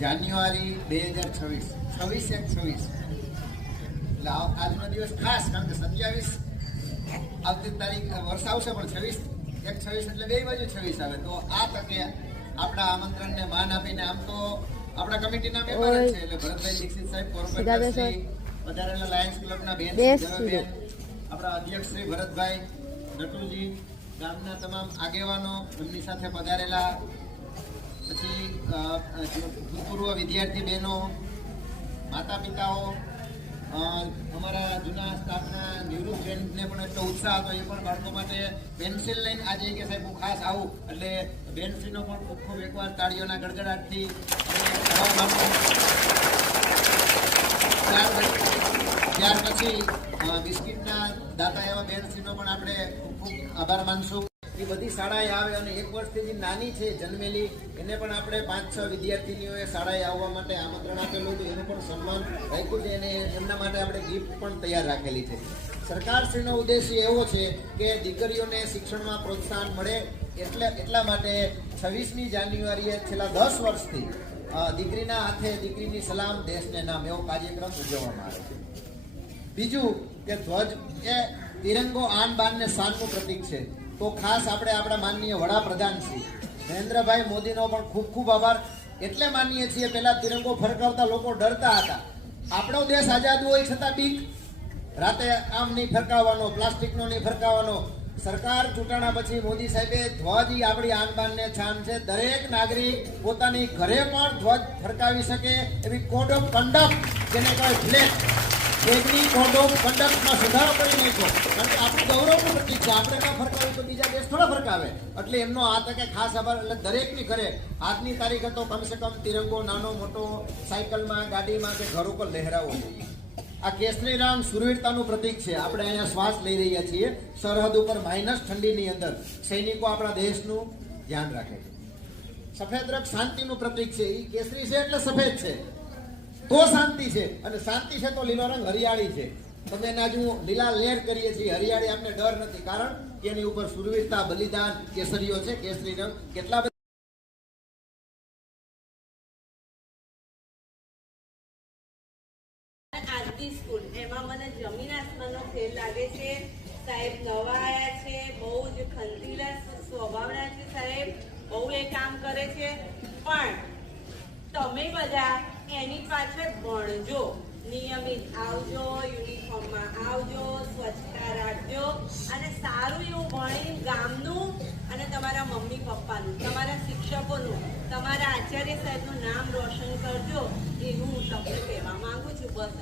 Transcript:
જાન્યુઆરી 2026 26/1/26 એટલે આજનો દિવસ ખાસ, કારણ કે 27 આવતી તારીખ વર્ષ આવશે, પણ 26/1/26 એટલે બે બાજુ 26 આવે. તો આ તકે આપણા આમંત્રણને માન આપીને, આમ તો આપણા કમિટીના મેમ્બર જ છે, એટલે ભરતભાઈ દીક્ષિત સાહેબ, કોર્પોરેટર શ્રી, વધારેલા લાયન્સ ક્લબના બેન, આપણા અધ્યક્ષ શ્રી ભરતભાઈ, નટુજી, ગામના તમામ આગેવાનો, એમની સાથે પધારેલા, પછી ભૂતપૂર્વ વિદ્યાર્થી બહેનો, માતા પિતાઓ, અમારા જૂના સ્ટાફના નિવૃત્ત જૈનને પણ એટલો ઉત્સાહ હતો, એ પણ બાળકો માટે પેન્સિલ લઈને આજે કે સાહેબ હું ખાસ આવું, એટલે બેનશ્રીનો પણ ખૂબ ખૂબ એકવાર તાળીઓના ગડગડાટથી ત્યાર પછી બિસ્કિટના દાતા એવા બેનશ્રીનો પણ આપણે ખૂબ ખૂબ આભાર માનશું. એ બધી શાળાએ આવે અને એક વર્ષથી જે નાની છે જન્મેલી, એને પણ આપણે 5-6 વિદ્યાર્થીનીઓએ શાળાએ આવવા માટે આમંત્રણ આપેલું હતું, એનું પણ સન્માન રાખ્યું છે, અને એમના માટે આપણે ગિફ્ટ પણ તૈયાર રાખેલી છે. સરકારશ્રીનો ઉદ્દેશ્ય એવો છે કે દીકરીઓને શિક્ષણમાં પ્રોત્સાહન મળે, એટલા માટે 26મી જાન્યુઆરીએ છેલ્લા 10 વર્ષથી દીકરીના હાથે દીકરીની સલામ દેશને નામ એવો કાર્યક્રમ ઉજવવામાં આવે છે. બીજું કે ધ્વજ એ તિરંગો આન બાન ને શાનનું પ્રતીક છે, તો ખાસ આપણે આપણા માનનીય વડાપ્રધાન શ્રી નરેન્દ્રભાઈ મોદીનો પણ ખૂબ ખૂબ આભાર એટલે માનીએ છીએ. પહેલા તિરંગો ફરકાવતા લોકો ડરતા હતા, આપણો દેશ આઝાદ હોય છતાં બીક, રાતે આમ નહીં ફરકાવવાનો, પ્લાસ્ટિકનો નહીં ફરકાવવાનો. સરકાર ચૂંટાણા પછી મોદી સાહેબે ધ્વજ આપણી આન બાન ને શાન છે, દરેક નાગરિક પોતાની ઘરે પણ ધ્વજ ફરકાવી શકે એવી કોડ ઓફ કન્ડક્ટ, જેને કહેવાય ફ્લેગ, ફ્લેગની કોડ ઓફ કન્ડક્ટમાં સુધારો કરી નાખ્યો, કારણ કે આપણું ગૌરવનું પ્રતીક છે. આપણે ના ફરકાવી તો બીજા દેશ થોડા ફરકાવે, એટલે એમનો આ તકે ખાસ આભાર. એટલે દરેકની ઘરે આજની તારીખ હતો કમસે કમ તિરંગો નાનો મોટો સાયકલમાં, ગાડીમાં કે ઘર ઉપર લહેરાવવો જોઈએ. આ કેસરી રંગ સુરવીરતાનું પ્રતીક છે. આપણે અહીંયા શ્વાસ લઈ રહ્યા છીએ, સરહદ ઉપર માઇનસ ઠંડીની અંદર સૈનિકો આપણા દેશનું ધ્યાન રાખે છે. સફેદ રંગ શાંતિનું પ્રતીક છે, એ કેસરી છે એટલે સફેદ છે તો શાંતિ છે, અને શાંતિ છે તો લીલો રંગ હરિયાળી છે. તમે એના જો લીલા લેર કરીએ છીએ, હરિયાળી આપણે ડર નથી, કારણ કે એની ઉપર સુરવીરતા, બલિદાન, કેસરીઓ છે. કેસરી રંગ કેટલા સ્કૂલ એમાં મને જમીન આસમાનનો ખેલ લાગે છે. સાહેબ નવા આયા છે, બહુ જ ખંતીલા સ્વભાવના છે સાહેબ, બહુ એ કામ કરે છે, પણ તમે બધા એની પાછળ ભણજો, નિયમિત આવજો, યુનિફોર્મ યુનિફોર્મમાં આવજો, સ્વચ્છતા રાખજો અને સારું એવું ભણી ગામનું અને તમારા મમ્મી પપ્પાનું, તમારા શિક્ષકોનું, તમારા આચાર્ય સાહેબનું નામ રોશન કરજો, એવું હું તમને કહેવા માંગુ છું. બસ.